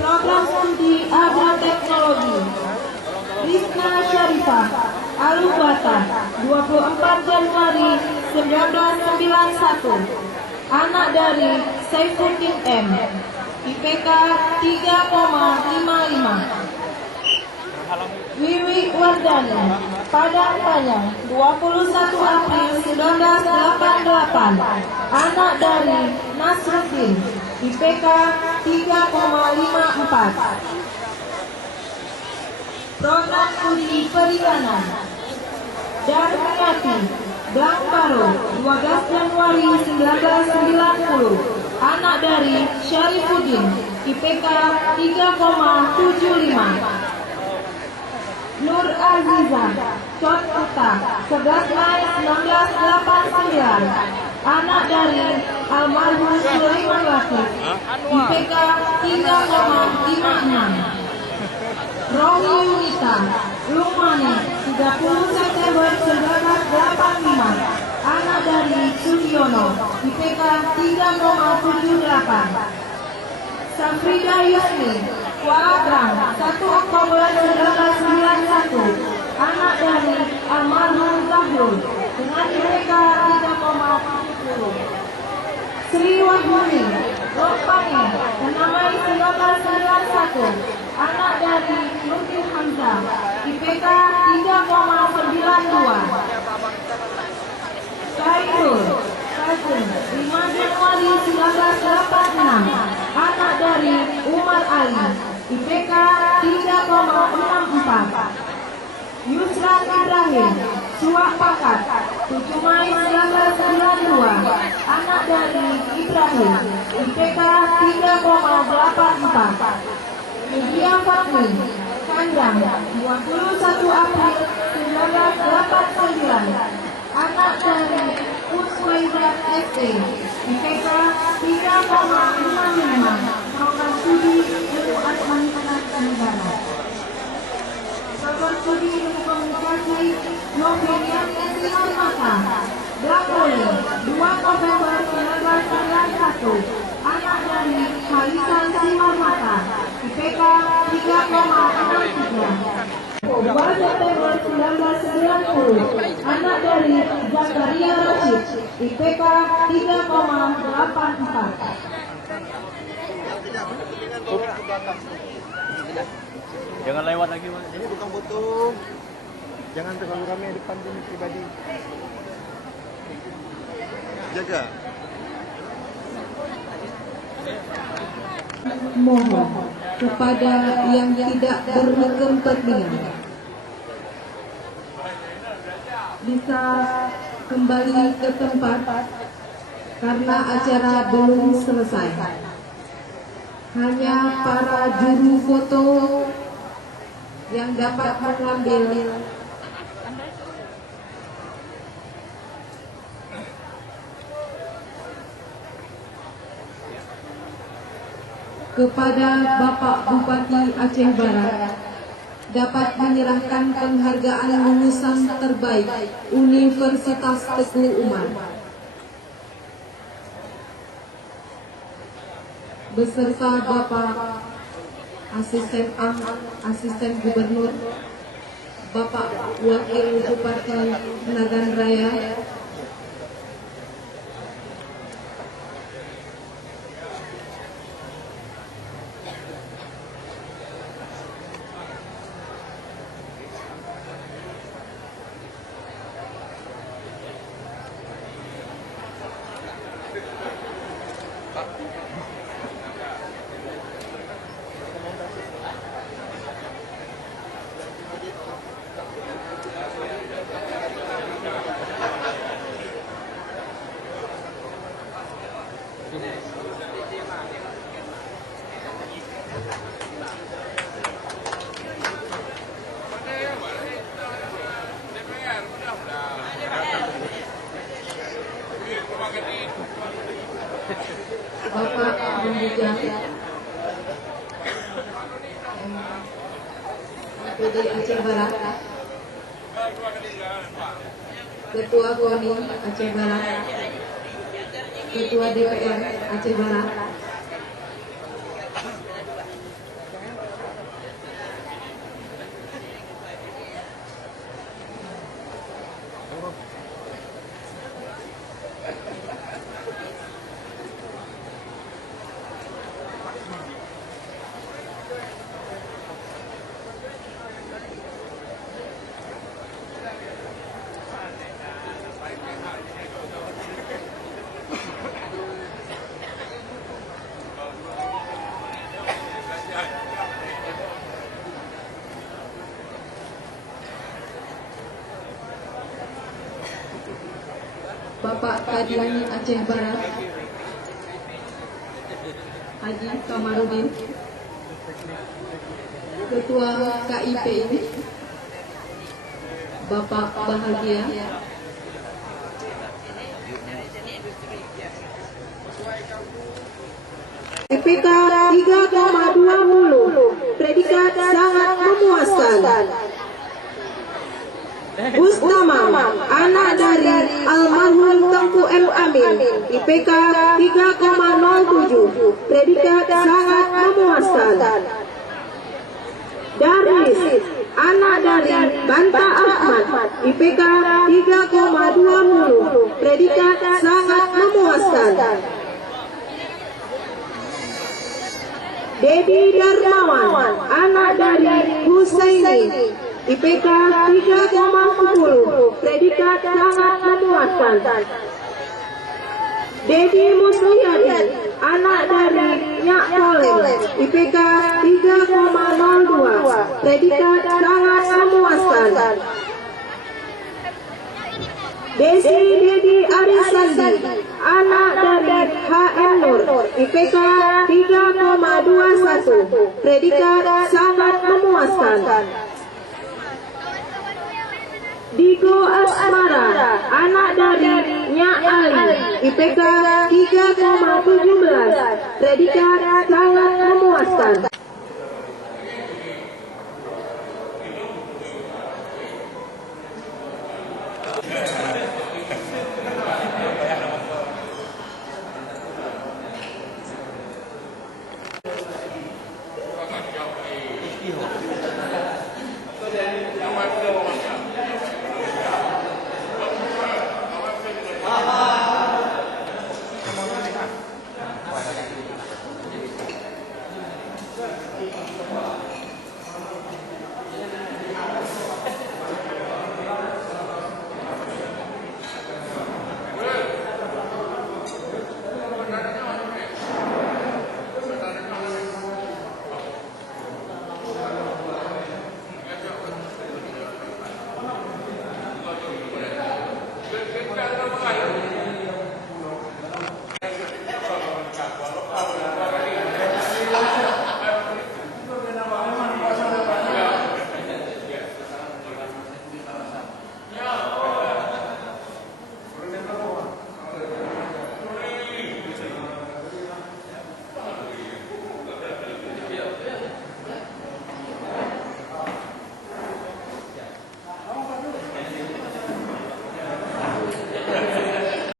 Program Studi Agroteknologi Rizna Syarifah, Alubata, 24 Januari 1991. Anak dari Saifuddin M, IPK 3,55. Wiwi Wardani, Padang Panjang, 21 April 1988. Anak dari Nasruddin, IPK 3,54. Program Studi Perikanan Darmiyati, Blangparo, 12 Januari 1990. Anak dari Syarifuddin, IPK 3,75. Nur Azizah, Cotkuta, 11 Mei 1989. Anak dari almarhum Sulaiman Latif, IPK 3,56. Romi Yunita, Lumani, 30 September 1985. Anak dari Sudiono, IPK 3,78. Safrida Yusni, Kualagrang, 1 Oktober 1991. Anak dari almarhum Zahrul dengan IPK 3,70. Sri Wahyuni, Rompani, 6 Mei 1991. Anak dari Nurdin Hamzah, IPK 3,92. Khairul Kazim, 5 Januari 1986. Anak dari Umar Ali, IPK 3,64. Yusran Ibrahim, Suak Pakat, 7 Mei 1992. Anak dari Ibrahim, IPK 3,84. Media Fatmi, Kandang, 21 April 1989. Anak dari Uswaidah ST, IPK 3,55. Program Studi Ilmu Administrasi Negara. Program Studi Ilmu Komunikasi Novena Mata, Blangpole, 2 November 1991. Anak dari Khalisan Simarmata, IPK 3,63. 2 September 1990. Anak dari Zakaria Rashid, IPK 3,84. Jangan lewat lagi, Mas. Ini bukan foto. Jangan terlalu ramai depan sini pribadi. Jaga. Mohon kepada yang tidak berkepentingan bisa kembali ke tempat karena acara belum selesai. Hanya para juru foto yang dapat mengambil kepada Bapak Bupati Aceh Barat dapat menyerahkan penghargaan lulusan terbaik Universitas Teguh Umar beserta Bapak Asisten Gubernur, Bapak Wakil Bupati Nagan Raya, Bapak Bendujang PD Aceh Barat, Ketua KONI Aceh Barat, Ketua DPR Aceh Barat, Bapak Kadiani Aceh Barat, Haji Kamarudin, Ketua KIPI, Bapak Bahagia, IPK 3,20, predikat sangat memuaskan. Bustama, anak dari almarhum Tengku M. Amin, IPK 3,07, predikat sangat memuaskan. Daris, anak dari Banta Ahmad, IPK 3,20, predikat sangat memuaskan. Dedi Darmawan, anak dari Husaini, IPK 3,10, predikat sangat memuaskan. Dedi Musliyadi, anak dari Nyak Poleng, IPK 3,02, predikat sangat memuaskan. Desi Dedi Arisandi, anak dari HM Nur, IPK 3,21, predikat sangat memuaskan. Digo Asmara, anak dari Nyak Ali, IPK 3,17, predikat sangat memuaskan.